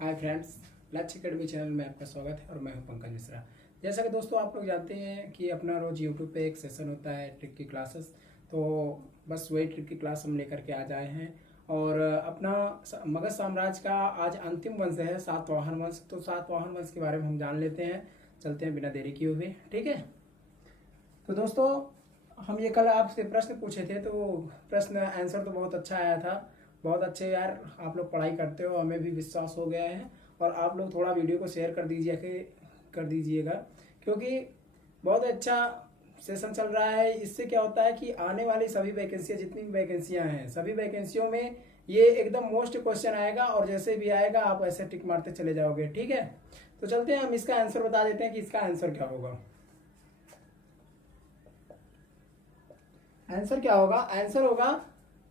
Hi friends, लक्ष्य academy channel में आपका स्वागत है और मैं हूं पंकज मिश्रा। जैसा कि दोस्तों आप लोग जानते हैं कि अपना रोज़ यूट्यूब पे एक सेशन होता है ट्रिक की क्लासेस। तो बस वही ट्रिक की क्लास हम लेकर के आज आए हैं और अपना मगध साम्राज्य का आज अंतिम वंश है सातवाहन वंश। तो सातवाहन वंश के बारे में हम जान लेते हैं, चलते हैं बिना देरी किए हुए। ठीक है, तो दोस्तों हम ये कल आपसे प्रश्न पूछे थे, तो प्रश्न आंसर तो बहुत अच्छा आया था। बहुत अच्छे यार, आप लोग पढ़ाई करते हो, हमें भी विश्वास हो गया है। और आप लोग थोड़ा वीडियो को शेयर कर दीजिएगा क्योंकि बहुत अच्छा सेशन चल रहा है। इससे क्या होता है कि आने वाली सभी वैकेंसियाँ, जितनी भी वैकेंसियाँ हैं, सभी वैकेंसियों में ये एकदम मोस्ट क्वेश्चन आएगा और जैसे भी आएगा आप ऐसे टिक मारते चले जाओगे। ठीक है, तो चलते हैं, हम इसका आंसर बता देते हैं कि इसका आंसर क्या होगा। आंसर क्या होगा? आंसर होगा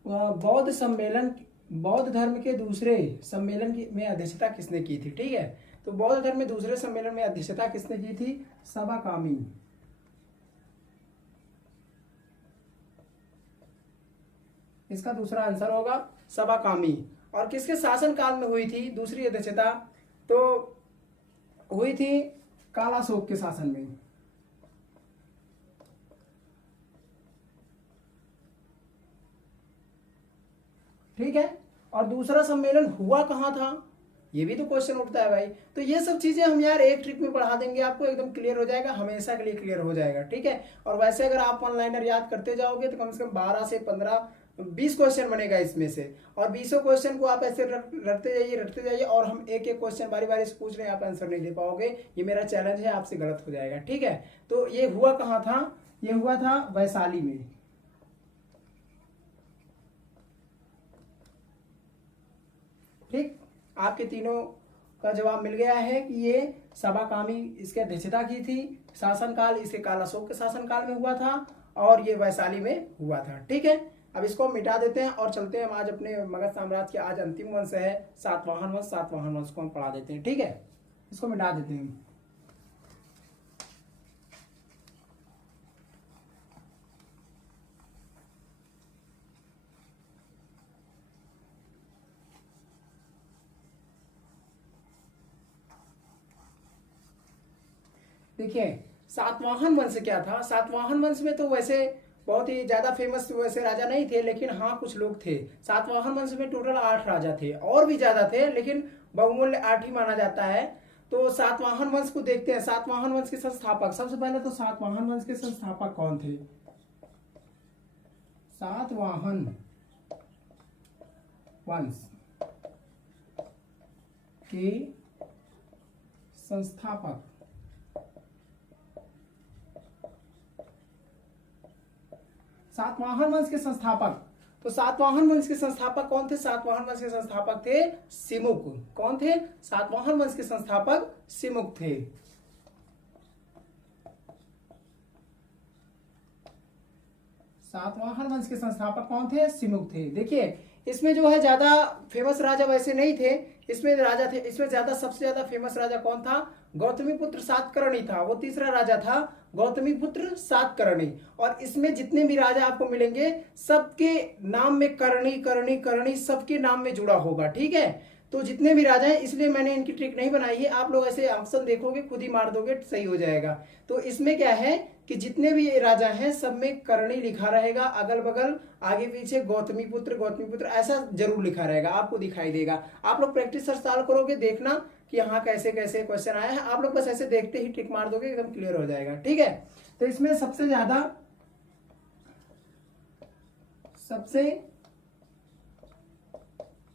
बौद्ध सम्मेलन, बौद्ध धर्म के दूसरे सम्मेलन में अध्यक्षता किसने की थी। ठीक है, तो बौद्ध धर्म में दूसरे सम्मेलन में अध्यक्षता किसने की थी? सबाकामी। इसका दूसरा आंसर होगा सबाकामी। और किसके शासन काल में हुई थी दूसरी अध्यक्षता? तो हुई थी कालाशोक के शासन में। ठीक है, और दूसरा सम्मेलन हुआ कहाँ था, ये भी तो क्वेश्चन उठता है भाई। तो ये सब चीजें हम यार एक ट्रिक में पढ़ा देंगे, आपको एकदम क्लियर हो जाएगा, हमेशा के लिए क्लियर हो जाएगा। ठीक है, और वैसे अगर आप ऑनलाइनर याद करते जाओगे तो कम से कम 12 से 15 20 क्वेश्चन बनेगा इसमें से। और 20 क्वेश्चन को आप ऐसे रटते जाइए और हम एक एक क्वेश्चन बारी बारी से पूछ रहे हैं, आप आंसर नहीं दे पाओगे। ये मेरा चैलेंज है, आपसे गलत हो जाएगा। ठीक है, तो ये हुआ कहाँ था? ये हुआ था वैशाली में। ठीक, आपके तीनों का जवाब मिल गया है कि ये सबाकामी इसके अध्यक्षता की थी। शासनकाल इसके कालाशोक के शासनकाल में हुआ था और ये वैशाली में हुआ था। ठीक है, अब इसको मिटा देते हैं और चलते हैं हम आज अपने मगध साम्राज्य के आज अंतिम वंश है सातवाहन वंश। सातवाहन वंश को हम पढ़ा देते हैं। ठीक है, इसको मिटा देते हैं। देखिए, सातवाहन वंश क्या था? सातवाहन वंश में तो वैसे बहुत ही ज्यादा फेमस वैसे राजा नहीं थे, लेकिन हाँ कुछ लोग थे। सातवाहन वंश में टोटल 8 राजा थे, और भी ज्यादा थे लेकिन बहुमूल्य 8 ही माना जाता है। तो सातवाहन वंश को देखते हैं। सातवाहन वंश के संस्थापक, सबसे पहले तो सातवाहन वंश के संस्थापक कौन थे? सातवाहन वंश के संस्थापक सातवाहन वंश के संस्थापक, तो सातवाहन वंश के संस्थापक कौन थे? सातवाहन वंश के संस्थापक थे सिमुक। कौन थे? सातवाहन वंश के संस्थापक सिमुक थे। सातवाहन वंश के संस्थापक कौन थे? सिमुक थे। देखिए, इसमें जो है ज्यादा फेमस राजा वैसे नहीं थे, इसमें राजा थे, इसमें ज्यादा सबसे ज्यादा फेमस राजा कौन था? गौतमीपुत्र सातकर्णी था, वो तीसरा राजा था गौतमीपुत्र सातकर्णी। और इसमें जितने भी राजा आपको मिलेंगे सबके नाम में करणी करणी करणी सबके नाम में जुड़ा होगा। ठीक है, तो जितने भी राजा हैं, इसलिए मैंने इनकी ट्रिक नहीं बनाई है। आप लोग ऐसे ऑप्शन देखोगे खुद ही मार दोगे, सही हो जाएगा। तो इसमें क्या है कि जितने भी राजा हैं सब में करणी लिखा रहेगा, अगल बगल आगे पीछे गौतमीपुत्र ऐसा जरूर लिखा रहेगा, आपको दिखाई देगा। आप लोग प्रैक्टिस सर करोगे, देखना कि हाँ कैसे कैसे क्वेश्चन आया है। आप लोग बस ऐसे देखते ही टिक मार दोगे, एकदम क्लियर हो जाएगा। ठीक है, तो इसमें सबसे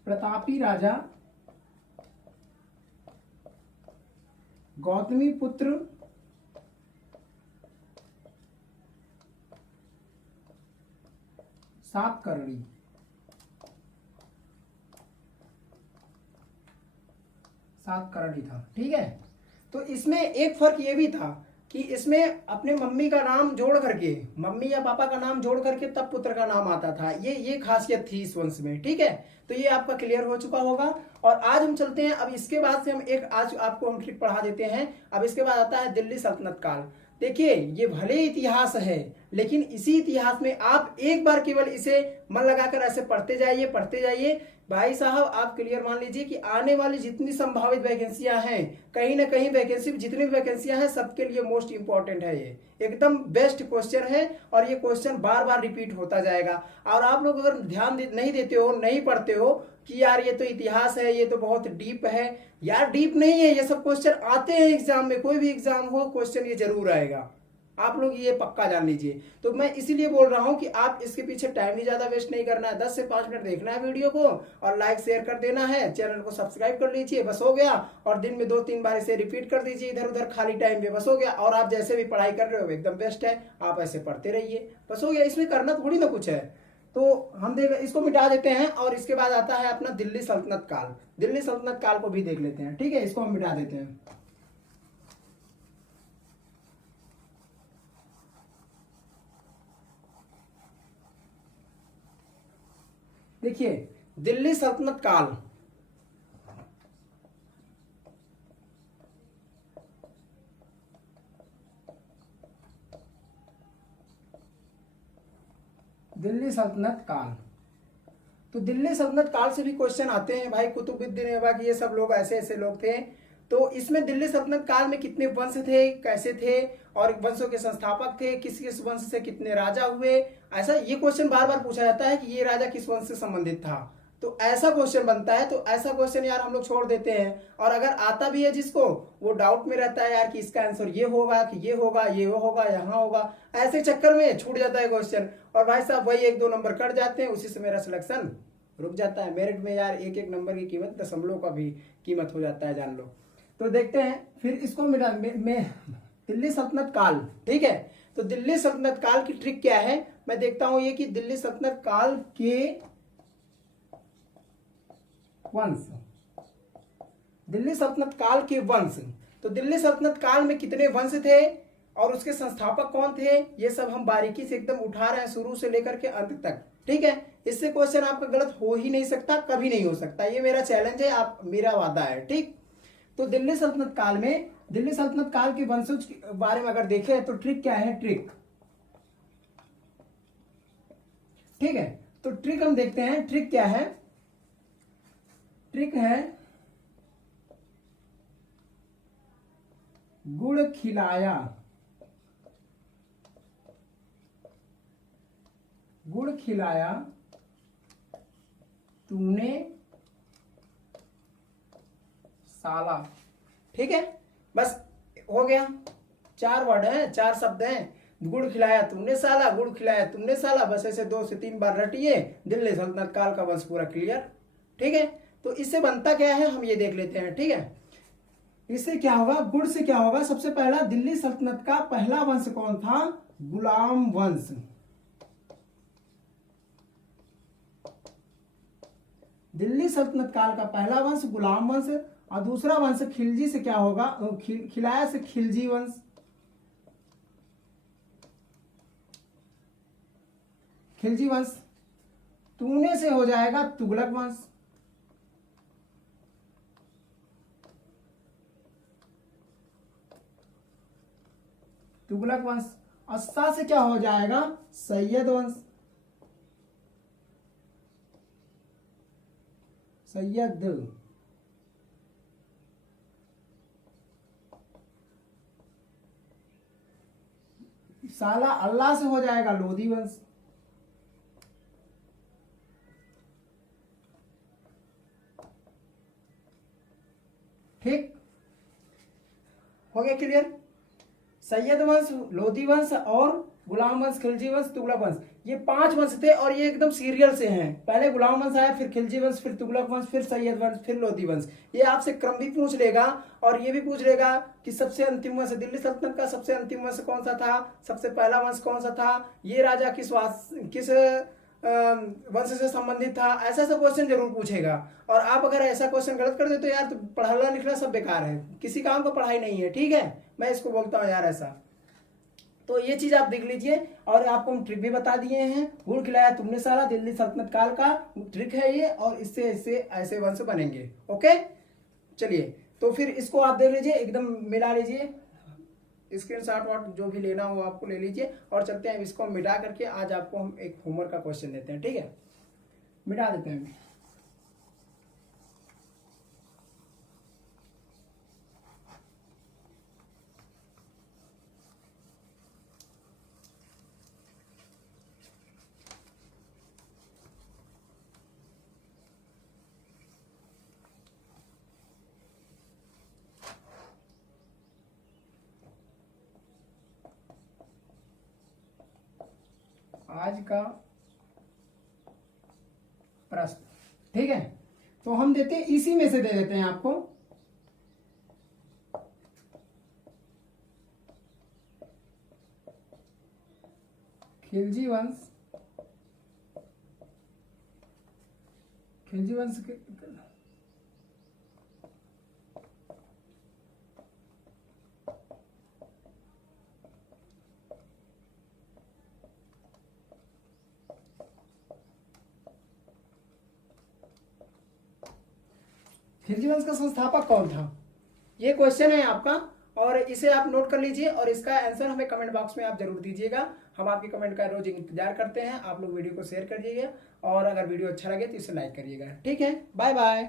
प्रतापी राजा गौतमीपुत्र सातकर्णी। सातकर्णी था। ठीक है, तो इसमें एक फर्क ये भी था कि इसमें अपने मम्मी का नाम जोड़ करके, मम्मी या पापा का नाम जोड़ करके तब पुत्र का नाम आता था। ये खासियत थी इस वंश में। ठीक है, तो ये आपका क्लियर हो चुका होगा। और आज हम चलते हैं, अब इसके बाद से हम एक आज आपको हम ट्रिक पढ़ा देते हैं। अब इसके बाद आता है दिल्ली सल्तनत काल। देखिए, ये भले इतिहास है लेकिन इसी इतिहास में आप एक बार केवल इसे मन लगाकर ऐसे पढ़ते जाइए भाई साहब आप क्लियर मान लीजिए कि आने वाली जितनी संभावित वैकेंसियां हैं, कहीं ना कहीं वैकेंसी, जितनी भी वैकेंसियां हैं सबके लिए मोस्ट इंपॉर्टेंट है, ये एकदम बेस्ट क्वेश्चन है और ये क्वेश्चन बार बार रिपीट होता जाएगा। और आप लोग अगर ध्यान नहीं देते हो, नहीं पढ़ते हो कि यार ये तो इतिहास है, ये तो बहुत डीप है, यार डीप नहीं है, ये सब क्वेश्चन आते हैं एग्जाम में, कोई भी एग्जाम हो क्वेश्चन ये जरूर आएगा, आप लोग ये पक्का जान लीजिए। तो मैं इसीलिए बोल रहा हूं कि आप इसके पीछे टाइम भी ज्यादा वेस्ट नहीं करना है, 10 से 5 मिनट देखना है वीडियो को और लाइक शेयर कर देना है, चैनल को सब्सक्राइब कर लीजिए, बस हो गया। और दिन में 2-3 बार इसे रिपीट कर दीजिए इधर उधर खाली टाइम में, बस हो गया। और आप जैसे भी पढ़ाई कर रहे हो एकदम बेस्ट है, आप ऐसे पढ़ते रहिए, बस हो गया, इसमें करना थोड़ी ना कुछ है। तो हम देख इसको मिटा देते हैं और इसके बाद आता है अपना दिल्ली सल्तनत काल। दिल्ली सल्तनत काल को भी देख लेते हैं, ठीक है, इसको हम मिटा देते हैं। देखिए दिल्ली सल्तनत काल, दिल्ली सल्तनत काल, तो दिल्ली सल्तनत काल से भी क्वेश्चन आते हैं भाई, कुतुबुद्दीन ऐबक ये सब लोग ऐसे ऐसे लोग थे। तो इसमें दिल्ली सल्तनत काल में कितने वंश थे, कैसे थे, और वंशों के संस्थापक थे, किस किस वंश से कितने राजा हुए, ऐसा ये क्वेश्चन बार बार पूछा जाता है कि ये राजा किस वंश से संबंधित था। तो ऐसा क्वेश्चन बनता है, तो ऐसा क्वेश्चन यार हम लोग छोड़ देते हैं। और अगर आता भी है जिसको, वो डाउट में रहता है यार कि इसका आंसर ये होगा कि ये होगा, ये होगा, यहाँ होगा, ऐसे चक्कर में छूट जाता है क्वेश्चन। और भाई साहब वही 1-2 नंबर कट जाते हैं, उसी से मेरा सिलेक्शन रुक जाता है। मेरिट में यार एक एक नंबर की कीमत दशमलव का भी कीमत हो जाता है, जान लो। तो देखते हैं फिर इसको मिला में दिल्ली सल्तनत काल, ठीक है। तो दिल्ली सल्तनत काल की ट्रिक क्या है, मैं देखता हूं ये कि दिल्ली सल्तनत काल के वंश, दिल्ली सल्तनत काल के वंश, तो दिल्ली सल्तनत काल में कितने वंश थे और उसके संस्थापक कौन थे, ये सब हम बारीकी से एकदम उठा रहे हैं शुरू से लेकर के अंत तक, ठीक है। इससे क्वेश्चन आपका गलत हो ही नहीं सकता, कभी नहीं हो सकता, ये मेरा चैलेंज है, आप मेरा वादा है, ठीक। तो दिल्ली सल्तनत काल में, दिल्ली सल्तनत काल के वंशज के बारे में अगर देखें तो ट्रिक क्या है, ट्रिक, ठीक है। तो ट्रिक हम देखते हैं, ट्रिक क्या है, ट्रिक है गुड़ खिलाया, गुड़ खिलाया तूने साला, ठीक है, बस हो गया। 4 वर्ड हैं, 4 शब्द हैं, गुड़ खिलाया तुमने साला, गुड़ खिलाया तुमने साला, बस ऐसे 2 से 3 बार रटिए, दिल्ली सल्तनत काल का वंश पूरा क्लियर, ठीक है। तो इससे बनता क्या है हम ये देख लेते हैं, ठीक है। इससे क्या होगा, गुड़ से क्या होगा, सबसे पहला दिल्ली सल्तनत का पहला वंश कौन था, गुलाम वंश, दिल्ली सल्तनत काल का पहला वंश गुलाम वंश। और दूसरा वंश खिलजी से क्या होगा, खिलाया से खिलजी वंश, खिलजी वंश। तूने से हो जाएगा तुगलक वंश, तुगलक वंश। अस्सा से क्या हो जाएगा, सैयद वंश, सैयद। साला अल्लाह से हो जाएगा लोधी वंश, ठीक हो गया क्लियर। सैयद वंश, लोधी वंश और गुलाम वंश, खिलजी वंश, तुगलक वंश, ये 5 वंश थे और ये एकदम सीरियल से हैं। पहले गुलाम वंश आया, फिर खिलजी वंश, फिर तुगलक वंश, फिर सैयद वंश, फिर लोधी वंश। ये आपसे क्रम भी पूछ लेगा और ये भी पूछ लेगा कि सबसे अंतिम वंश, दिल्ली सल्तनत का सबसे अंतिम वंश कौन सा था, सबसे पहला वंश कौन सा था, ये राजा किस वंश से संबंधित था, ऐसा ऐसा क्वेश्चन जरूर पूछेगा। और आप अगर ऐसा क्वेश्चन गलत कर दे तो यार तो पढ़ना लिखना सब बेकार है, किसी काम का पढ़ाई नहीं है, ठीक है, मैं इसको बोलता हूँ यार ऐसा। तो ये चीज आप देख लीजिए और आपको हम ट्रिक भी बता दिए हैं, गुड़ खिलाया तुमने साला दिल्ली सल्तनत काल का ट्रिक है ये, और इससे इससे ऐसे वंश बनेंगे। ओके चलिए, तो फिर इसको आप देख लीजिए, एकदम मिला लीजिए, स्क्रीनशॉट वॉट जो भी लेना हो आपको ले लीजिए और चलते हैं। इसको मिटा करके आज आपको हम एक होमवर्क का क्वेश्चन देते हैं, ठीक है, मिटा देते हैं। आज का प्रश्न, ठीक है। तो हम देते हैं इसी में से दे देते हैं आपको। खिलजी वंश खिलजी वंश का संस्थापक कौन था, ये क्वेश्चन है आपका, और इसे आप नोट कर लीजिए और इसका आंसर हमें कमेंट बॉक्स में आप जरूर दीजिएगा। हम आपके कमेंट का रोज इंतजार करते हैं। आप लोग वीडियो को शेयर करिएगा और अगर वीडियो अच्छा लगे तो इसे लाइक करिएगा। ठीक है, बाय बाय।